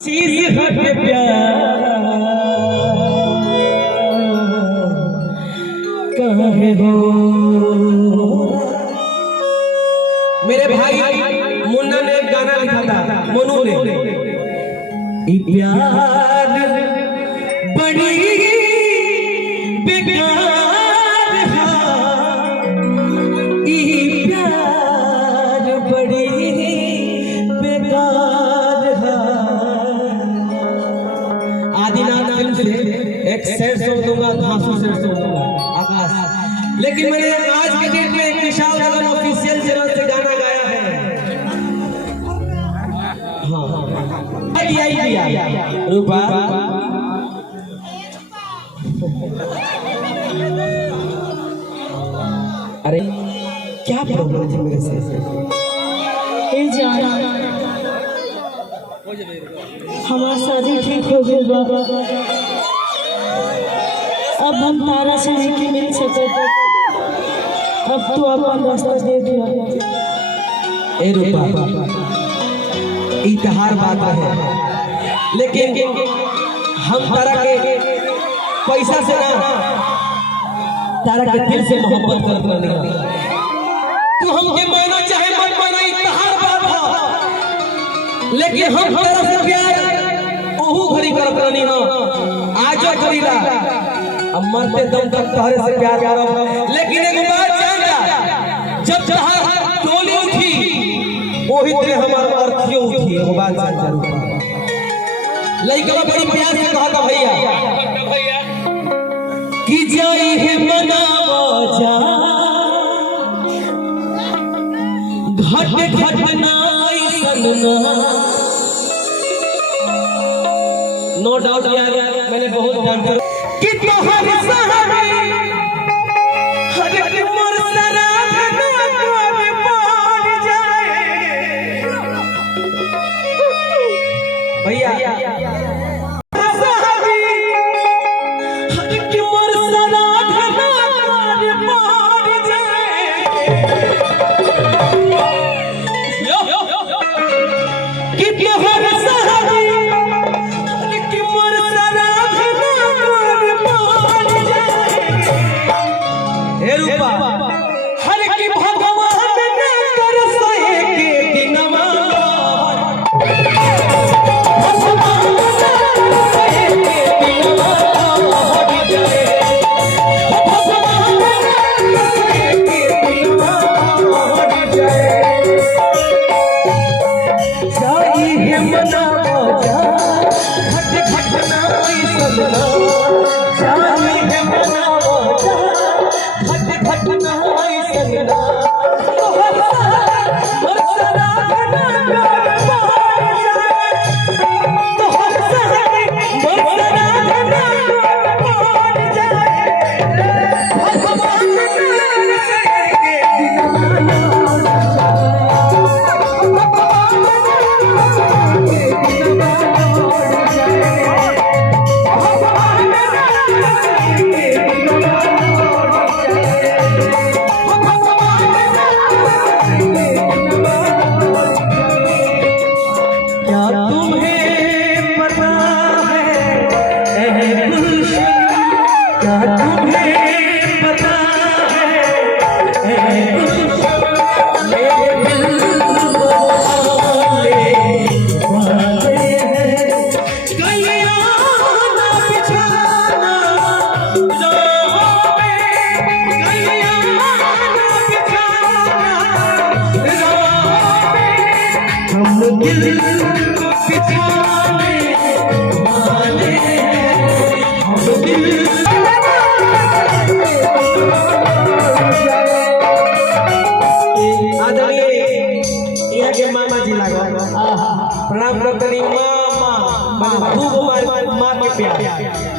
चीज हट प्यार कहे हो। मेरे भाई मुन्ना ने एक गाना लिखा था, मोनू ने, प्यार बड़ी बेकार है, प्यार बड़ी बेकार है। आदिनाथ फिल्म से एक शेर सुन दूंगा, धांसू शेर सुन दूंगा आकाश। लेकिन मैंने आज के डेट में एक विशाल गगन ऑफिशियल चैनल से गाना गाया है। हाँ किया रूपा अरे क्या प्रॉब्लम थी मेरे से? हमारा शादी ठीक हो गई बाबा, अब हम तारा से नहीं मिल सके, अब तू अपन रास्ता दे दिया। ए रूपा इतहार बात है, लेकिन हम तारा के पैसा से ना, तारा के दिल से मोहब्बत करते नहीं। तू हमके माना चाहे मत माना, इतहार बात है, लेकिन हम तारा से प्यार ओहू घड़ी करत नहीं हो। आज करीला अब मरते दम तक तारे से प्यार करब। लेकिन एक बात जान जा, जब तहार टोली उठी वही तेरे हमार अर्थियों उठी। एक बात जान जा, लइका बड़ी प्यार से कहता भैया कि जाई है मनावो जा, घट घट नाई सनना। नो डाउट यार, मैंने बहुत डांटा कि तोहर सहारे हर एक मोर सराध ना कोई पार जाए। भैया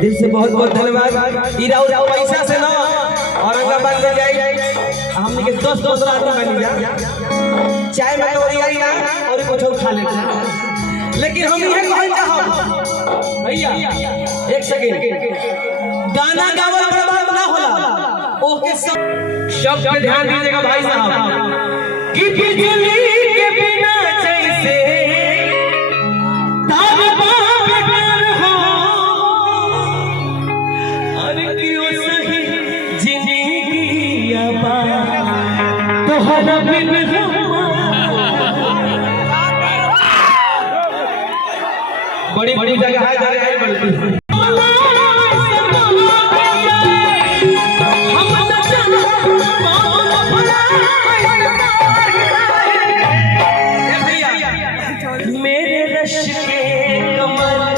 दिल से बहुत बहुत धन्यवाद। इराउ पैसा से ना औरंगाबाद में जाए, हमने के 10 रात में बनी जा चाय में और ना और कुछ खा लेते। लेकिन हम ये कहल चाहब भैया, एक सेकंड, गाना गावल बर्बाद ना होला, ओके सब पे ध्यान दीजिएगा भाई साहब। कि बिजली के बिना जैसे तार तोहरा बिन बड़ी बड़ी जगह है बड़ी मेरे रश के कमर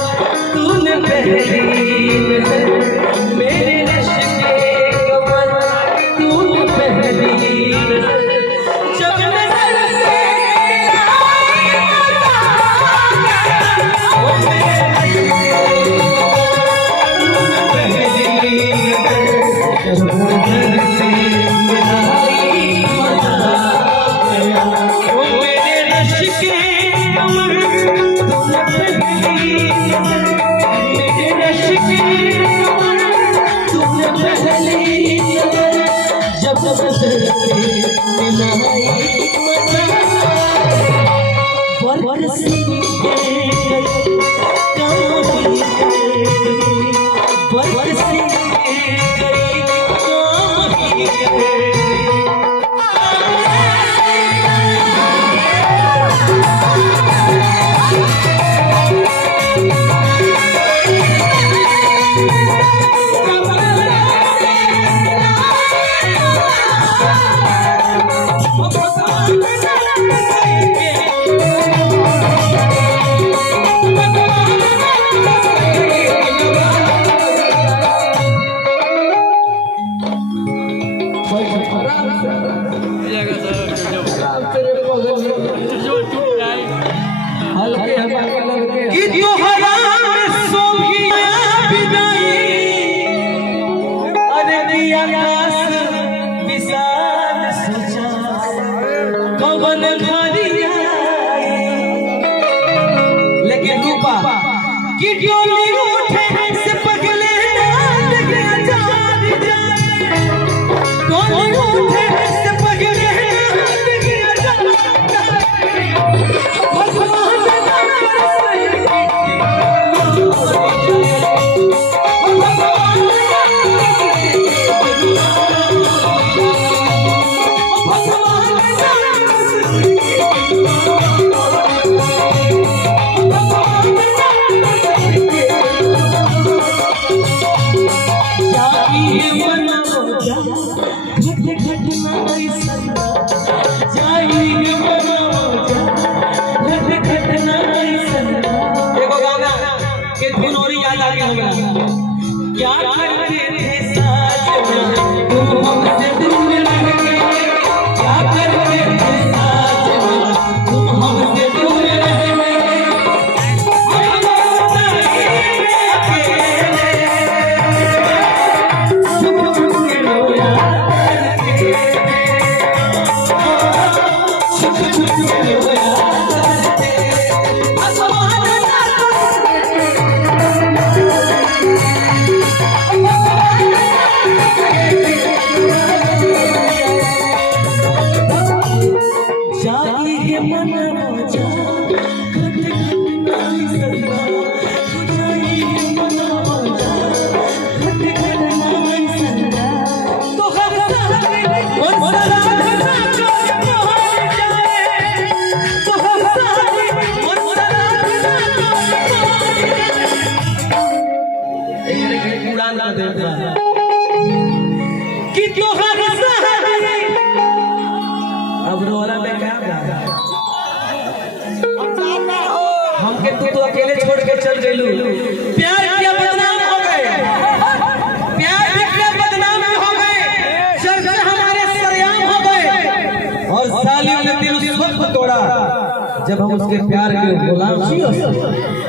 तूने पहली नजर मेरे रश के कमर तूने पहली नजर जब नजर से लेकिन रूपा कि डोली उठे से पगले नाद गया जान जाए डोली उठे से पगले नाद गया जान भगवान क्या करते थे साजना तुम हमसे दूर रह गए क्या करते थे साजना तुम हमसे दूर रह गए छुप छुप के रोया छुप छुप के रोया कि तोहर सहारे अब रोरा में क्या हमके तू अकेले छोड़ के चल गइलू प्यार किया बदनाम हो गए प्यार किया बदनाम हो गए चर्चा हमारे सरेआम हो गए और सालियों ने दिल उस वक्त तोड़ा जब हम उसके प्यार के गुलाम